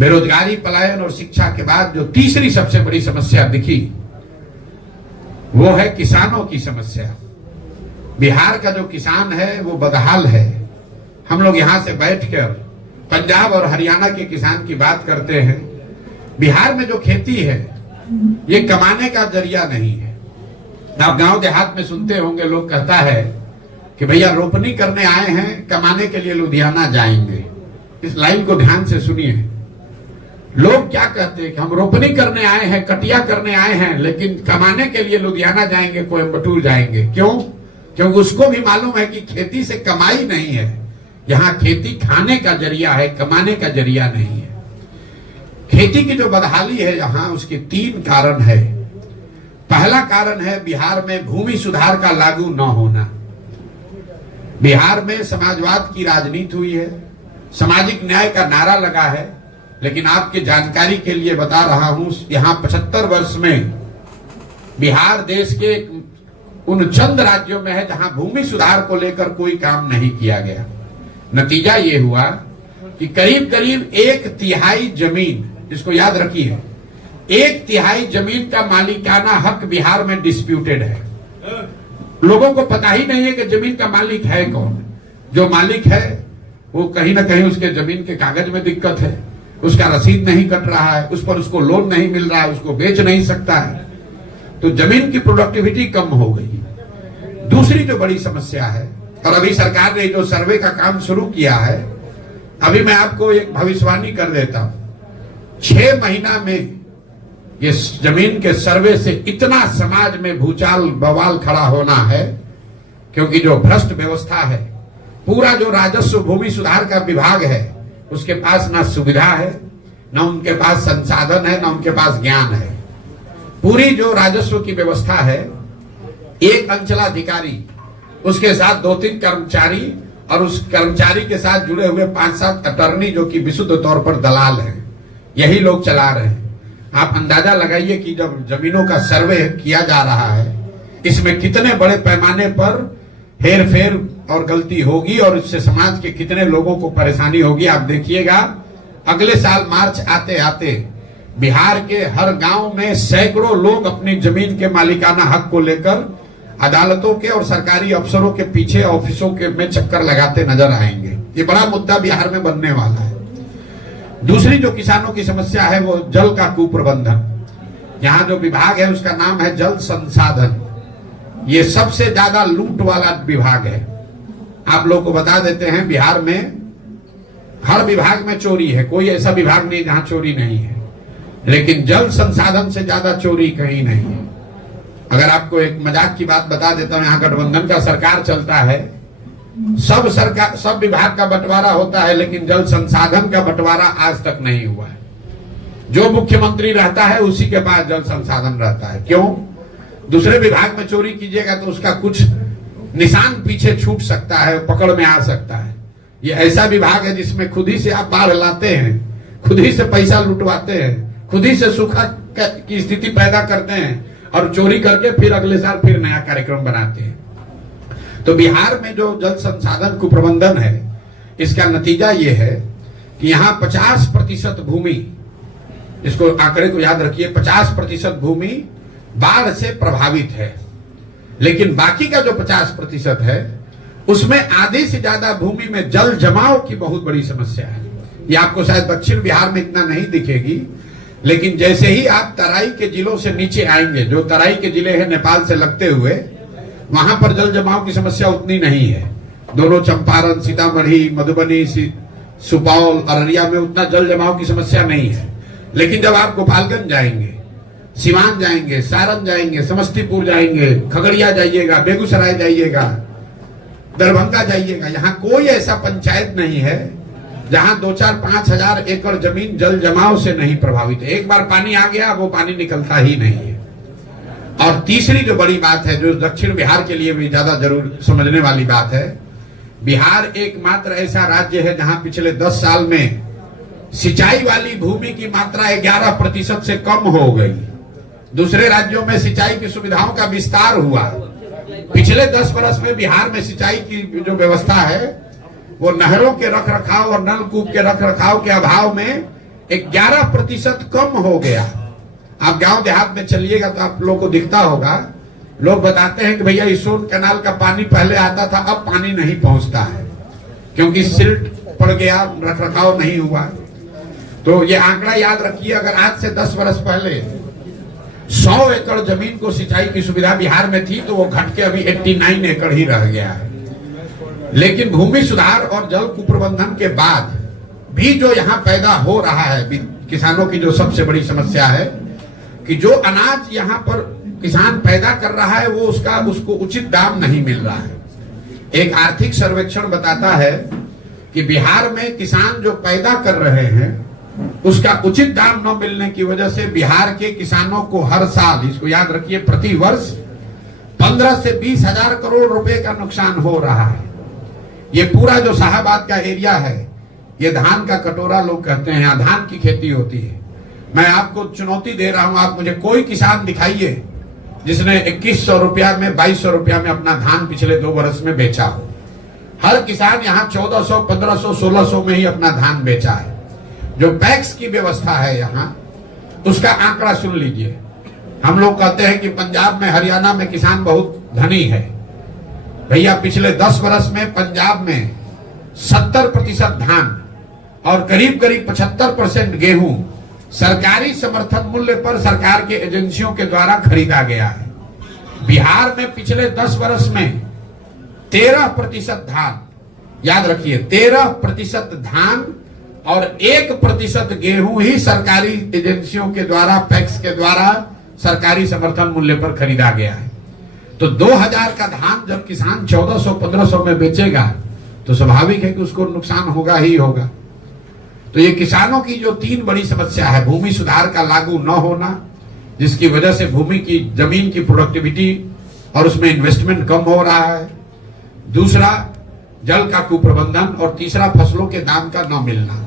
बेरोजगारी, पलायन और शिक्षा के बाद जो तीसरी सबसे बड़ी समस्या दिखी वो है किसानों की समस्या। बिहार का जो किसान है वो बदहाल है। हम लोग यहां से बैठकर पंजाब और हरियाणा के किसान की बात करते हैं। बिहार में जो खेती है ये कमाने का जरिया नहीं है। आप गांव देहात में सुनते होंगे, लोग कहता है कि भैया रोपनी करने आए हैं, कमाने के लिए लुधियाना जाएंगे। इस लाइन को ध्यान से सुनिए। लोग क्या कहते हैं कि हम रोपनी करने आए हैं, कटिया करने आए हैं, लेकिन कमाने के लिए लुधियाना जाएंगे, कोयम्बटूर जाएंगे। क्यों? क्योंकि उसको भी मालूम है कि खेती से कमाई नहीं है। यहाँ खेती खाने का जरिया है, कमाने का जरिया नहीं है। खेती की जो बदहाली है यहाँ, उसके 3 कारण है। पहला कारण है बिहार में भूमि सुधार का लागू न होना। बिहार में समाजवाद की राजनीति हुई है, सामाजिक न्याय का नारा लगा है, लेकिन आपके जानकारी के लिए बता रहा हूं, यहाँ 75 वर्ष में बिहार देश के उन चंद राज्यों में है जहां भूमि सुधार को लेकर कोई काम नहीं किया गया। नतीजा ये हुआ कि करीब करीब 1/3 जमीन, इसको याद रखिए, 1/3 जमीन का मालिकाना हक बिहार में डिस्प्यूटेड है। लोगों को पता ही नहीं है कि जमीन का मालिक है कौन। जो मालिक है वो कहीं ना कहीं उसके जमीन के कागज में दिक्कत है, उसका रसीद नहीं कट रहा है, उस पर उसको लोन नहीं मिल रहा है, उसको बेच नहीं सकता है, तो जमीन की प्रोडक्टिविटी कम हो गई। दूसरी जो बड़ी समस्या है, और अभी सरकार ने जो सर्वे का काम शुरू किया है, अभी मैं आपको एक भविष्यवाणी कर देता हूं, 6 महीना में ये जमीन के सर्वे से इतना समाज में भूचाल बवाल खड़ा होना है, क्योंकि जो भ्रष्ट व्यवस्था है, पूरा जो राजस्व भूमि सुधार का विभाग है, उसके पास ना सुविधा है, ना उनके पास संसाधन है, ना उनके पास ज्ञान है। पूरी जो राजस्व की व्यवस्था है, एक अंचलाधिकारी, उसके साथ 2-3 कर्मचारी और उस कर्मचारी के साथ जुड़े हुए 5-7 अटर्नी जो कि विशुद्ध तौर पर दलाल हैं, यही लोग चला रहे हैं। आप अंदाजा लगाइए कि जब जमीनों का सर्वे किया जा रहा है, इसमें कितने बड़े पैमाने पर हेर फेर और गलती होगी और इससे समाज के कितने लोगों को परेशानी होगी। आप देखिएगा, अगले साल मार्च आते आते बिहार के हर गांव में सैकड़ों लोग अपनी जमीन के मालिकाना हक को लेकर अदालतों के और सरकारी अफसरों के पीछे, ऑफिसों के में चक्कर लगाते नजर आएंगे। ये बड़ा मुद्दा बिहार में बनने वाला है। दूसरी जो किसानों की समस्या है वो जल का कुप्रबंधन। यहाँ जो विभाग है उसका नाम है जल संसाधन। ये सबसे ज्यादा लूट वाला विभाग है। आप लोग को बता देते हैं, बिहार में हर विभाग में चोरी है, कोई ऐसा विभाग नहीं जहां चोरी नहीं है, लेकिन जल संसाधन से ज्यादा चोरी कहीं नहीं है। अगर आपको एक मजाक की बात बता देता हूं, यहाँ गठबंधन का सरकार चलता है, सब विभाग का बंटवारा होता है, लेकिन जल संसाधन का बंटवारा आज तक नहीं हुआ है। जो मुख्यमंत्री रहता है उसी के पास जल संसाधन रहता है। क्यों? दूसरे विभाग में चोरी कीजिएगा तो उसका कुछ निशान पीछे छूट सकता है, पकड़ में आ सकता है। ये ऐसा विभाग है जिसमें खुद ही से आप बाढ़ लाते हैं, खुद ही से पैसा लुटवाते हैं, खुद ही से सूखा की स्थिति पैदा करते हैं और चोरी करके फिर अगले साल फिर नया कार्यक्रम बनाते हैं। तो बिहार में जो जल संसाधन कुप्रबंधन है, इसका नतीजा ये है कि यहाँ 50% भूमि, इसको आंकड़े को याद रखिए, 50% भूमि बाढ़ से प्रभावित है, लेकिन बाकी का जो 50% है उसमें आधे से ज्यादा भूमि में जल जमाव की बहुत बड़ी समस्या है। ये आपको शायद दक्षिण बिहार में इतना नहीं दिखेगी, लेकिन जैसे ही आप तराई के जिलों से नीचे आएंगे, जो तराई के जिले हैं नेपाल से लगते हुए, वहां पर जल जमाव की समस्या उतनी नहीं है। दोनों चंपारण, सीतामढ़ी, मधुबनी, सुपौल, अररिया में उतना जल जमाव की समस्या नहीं है। लेकिन जब आप गोपालगंज जाएंगे, सिवान जाएंगे, सारण जाएंगे, समस्तीपुर जाएंगे, खगड़िया जाइएगा, बेगूसराय जाइएगा, दरभंगा जाइएगा, यहाँ कोई ऐसा पंचायत नहीं है जहां 2-4-5 हजार एकड़ जमीन जल जमाव से नहीं प्रभावित है। एक बार पानी आ गया, वो पानी निकलता ही नहीं है। और तीसरी जो बड़ी बात है, जो दक्षिण बिहार के लिए भी ज्यादा जरूर समझने वाली बात है, बिहार एकमात्र ऐसा राज्य है जहां पिछले 10 साल में सिंचाई वाली भूमि की मात्रा 11% से कम हो गई। दूसरे राज्यों में सिंचाई की सुविधाओं का विस्तार हुआ। पिछले 10 वर्ष में बिहार में सिंचाई की जो व्यवस्था है वो नहरों के रखरखाव और नलकूप के रखरखाव के अभाव में 11% कम हो गया। आप गांव देहात में चलिएगा तो आप लोगों को दिखता होगा, लोग बताते हैं कि भैया इसोन कैनाल का पानी पहले आता था, अब पानी नहीं पहुंचता है क्योंकि सिल्ट पड़ गया, रखरखाव नहीं हुआ। तो ये आंकड़ा याद रखिए, अगर आज से 10 वर्ष पहले 100 एकड़ जमीन को सिंचाई की सुविधा बिहार में थी तो वो घट के अभी 89 एकड़ ही रह गया है। लेकिन भूमि सुधार और जल कुप्रबंधन के बाद भी जो यहाँ पैदा हो रहा है, किसानों की जो सबसे बड़ी समस्या है कि जो अनाज यहाँ पर किसान पैदा कर रहा है वो उसको उचित दाम नहीं मिल रहा है। एक आर्थिक सर्वेक्षण बताता है कि बिहार में किसान जो पैदा कर रहे हैं उसका उचित दाम न मिलने की वजह से बिहार के किसानों को हर साल, इसको याद रखिए, प्रति वर्ष 15 से 20 हजार करोड़ रुपए का नुकसान हो रहा है। ये पूरा जो शाहबाद का एरिया है, ये धान का कटोरा लोग कहते हैं, यहाँ धान की खेती होती है। मैं आपको चुनौती दे रहा हूं, आप मुझे कोई किसान दिखाइए जिसने 2100 रुपया में, 2200 रुपया में अपना धान पिछले 2 वर्ष में बेचा हो। हर किसान यहाँ 1400, 1500, 1600 में ही अपना धान बेचा है। जो पैक्स की व्यवस्था है यहाँ, उसका आंकड़ा सुन लीजिए। हम लोग कहते हैं कि पंजाब में, हरियाणा में किसान बहुत धनी है। भैया पिछले 10 वर्ष में पंजाब में 70% धान और करीब करीब 75% गेहूं सरकारी समर्थन मूल्य पर सरकार के एजेंसियों के द्वारा खरीदा गया है। बिहार में पिछले 10 वर्ष में 13% धान, याद रखिए 13% धान और 1% गेहूं ही सरकारी एजेंसियों के द्वारा, पैक्स के द्वारा सरकारी समर्थन मूल्य पर खरीदा गया है। तो 2000 का धान जब किसान 1400, 1500 में बेचेगा तो स्वाभाविक है कि उसको नुकसान होगा ही होगा। तो ये किसानों की जो 3 बड़ी समस्या है, भूमि सुधार का लागू न होना, जिसकी वजह से भूमि की, जमीन की प्रोडक्टिविटी और उसमें इन्वेस्टमेंट कम हो रहा है, दूसरा जल का कुप्रबंधन और तीसरा फसलों के दाम का न मिलना।